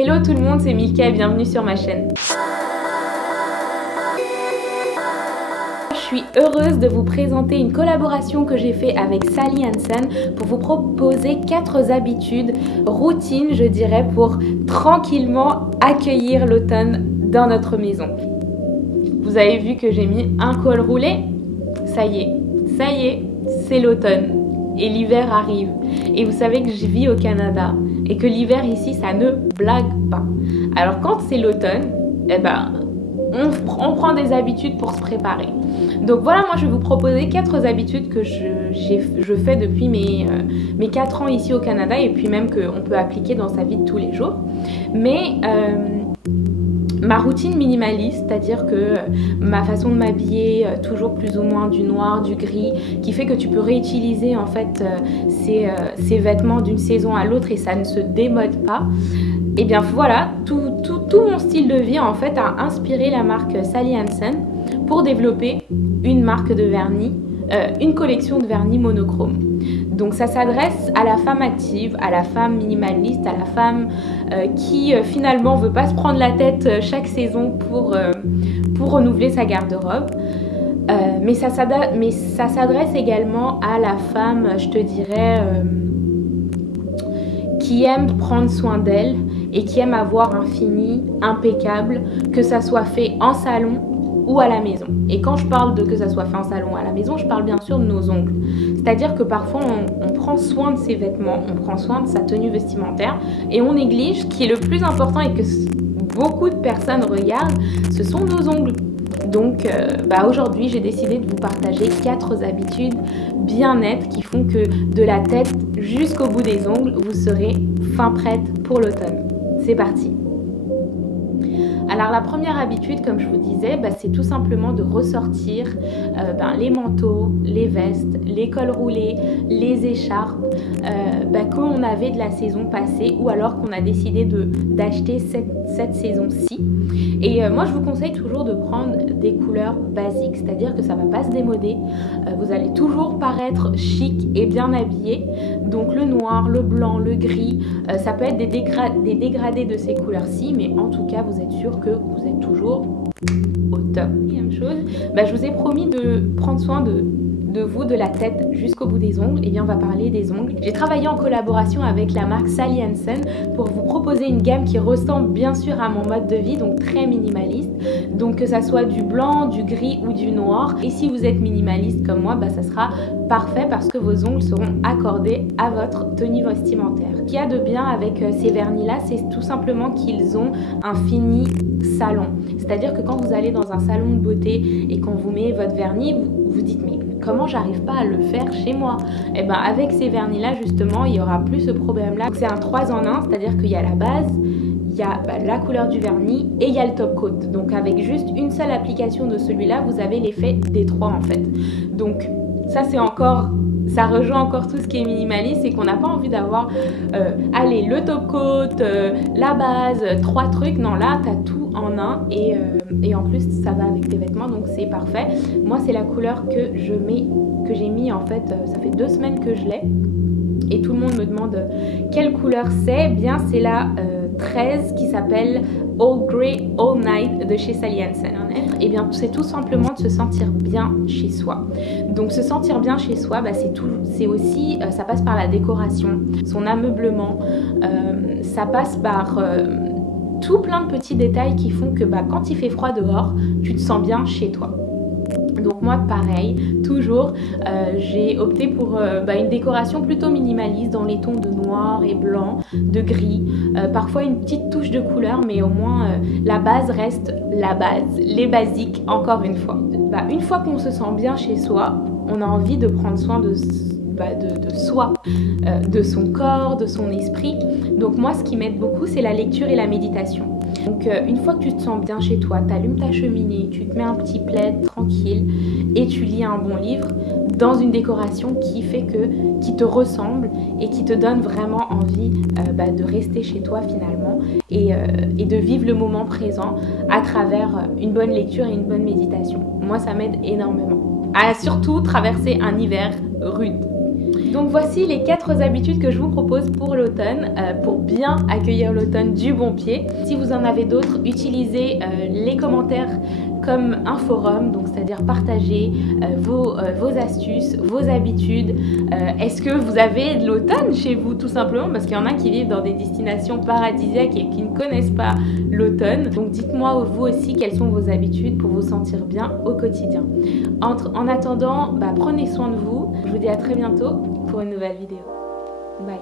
Hello tout le monde, c'est Milka et bienvenue sur ma chaîne. Je suis heureuse de vous présenter une collaboration que j'ai fait avec Sally Hansen pour vous proposer 4 habitudes, routines je dirais, pour tranquillement accueillir l'automne dans notre maison. Vous avez vu que j'ai mis un col roulé? Ça y est, c'est l'automne et l'hiver arrive. Et vous savez que je vis au Canada et que l'hiver ici ça ne blague pas. Alors quand c'est l'automne, eh ben on prend des habitudes pour se préparer. Donc voilà, moi je vais vous proposer 4 habitudes que je fais depuis mes 4 ans ici au Canada et puis même qu'on peut appliquer dans sa vie de tous les jours. Mais ma routine minimaliste, c'est-à-dire que ma façon de m'habiller, toujours plus ou moins du noir, du gris, qui fait que tu peux réutiliser en fait ces vêtements d'une saison à l'autre et ça ne se démode pas. Et bien voilà, tout mon style de vie en fait a inspiré la marque Sally Hansen pour développer une marque de vernis, une collection de vernis monochrome. Donc ça s'adresse à la femme active, à la femme minimaliste, à la femme qui finalement veut pas se prendre la tête chaque saison pour renouveler sa garde-robe. Mais ça s'adresse également à la femme, je te dirais, qui aime prendre soin d'elle et qui aime avoir un fini impeccable, que ça soit fait en salon ou à la maison. Et quand je parle de que ça soit fait en salon ou à la maison, je parle bien sûr de nos ongles. C'est-à-dire que parfois on prend soin de ses vêtements, on prend soin de sa tenue vestimentaire et on néglige ce qui est le plus important et que beaucoup de personnes regardent, ce sont nos ongles. Donc aujourd'hui j'ai décidé de vous partager 4 habitudes bien nettes qui font que de la tête jusqu'au bout des ongles, vous serez fin prête pour l'automne. C'est parti! Alors la première habitude, comme je vous disais, c'est tout simplement de ressortir les manteaux, les vestes, les cols roulés, les écharpes qu'on avait de la saison passée ou alors qu'on a décidé d'acheter cette saison-ci. Et moi je vous conseille toujours de prendre des couleurs basiques, c'est-à-dire que ça ne va pas se démoder, vous allez toujours paraître chic et bien habillé. Donc le noir, le blanc, le gris, ça peut être des dégradés de ces couleurs-ci, mais en tout cas vous êtes sûr que vous êtes toujours au top. Deuxième chose, je vous ai promis de prendre soin de vous, de la tête jusqu'au bout des ongles. Et bien on va parler des ongles. J'ai travaillé en collaboration avec la marque Sally Hansen pour vous proposer une gamme qui ressemble bien sûr à mon mode de vie, donc très minimaliste. Donc que ça soit du blanc, du gris ou du noir. Et si vous êtes minimaliste comme moi, ça sera parfait parce que vos ongles seront accordés à votre tenue vestimentaire. Ce qu'il y a de bien avec ces vernis là, c'est tout simplement qu'ils ont un fini salon. C'est-à-dire que quand vous allez dans un salon de beauté et qu'on vous met votre vernis, vous vous dites mais comment j'arrive pas à le faire chez moi? Et avec ces vernis là justement il y aura plus ce problème là. C'est un 3 en 1, c'est-à-dire qu'il y a la base, il y a la couleur du vernis et il y a le top coat. Donc avec juste une seule application de celui-là, vous avez l'effet des 3 en fait. Donc ça c'est encore, ça rejoint encore tout ce qui est minimaliste, c'est qu'on n'a pas envie d'avoir allez le top coat, la base, 3 trucs. Non, là tu as tout en un et en plus ça va avec tes vêtements, donc c'est parfait. Moi c'est la couleur que j'ai mis en fait, ça fait 2 semaines que je l'ai et tout le monde me demande quelle couleur c'est. Bien c'est la 13 qui s'appelle All Grey All Night de chez Sally Hansen. Et bien c'est tout simplement de se sentir bien chez soi. Donc se sentir bien chez soi, c'est aussi, ça passe par la décoration, son ameublement, ça passe par tout plein de petits détails qui font que quand il fait froid dehors, tu te sens bien chez toi. Donc moi pareil, toujours j'ai opté pour une décoration plutôt minimaliste dans les tons de noir et blanc, de gris, parfois une petite touche de couleur, mais au moins la base reste la base, les basiques encore une fois. Une fois qu'on se sent bien chez soi, on a envie de prendre soin de soi, de son corps, de son esprit. Donc moi ce qui m'aide beaucoup c'est la lecture et la méditation. Donc une fois que tu te sens bien chez toi, tu allumes ta cheminée, tu te mets un petit plaid tranquille et tu lis un bon livre dans une décoration qui te ressemble et qui te donne vraiment envie de rester chez toi finalement et de vivre le moment présent à travers une bonne lecture et une bonne méditation. Moi ça m'aide énormément à surtout traverser un hiver rude. Donc voici les 4 habitudes que je vous propose pour l'automne, pour bien accueillir l'automne du bon pied. Si vous en avez d'autres, utilisez les commentaires comme un forum, donc c'est-à-dire partager vos astuces, vos habitudes. Est-ce que vous avez de l'automne chez vous tout simplement? Parce qu'il y en a qui vivent dans des destinations paradisiaques et qui ne connaissent pas l'automne. Donc dites-moi vous aussi quelles sont vos habitudes pour vous sentir bien au quotidien. En attendant, prenez soin de vous. Je vous dis à très bientôt pour une nouvelle vidéo. Bye.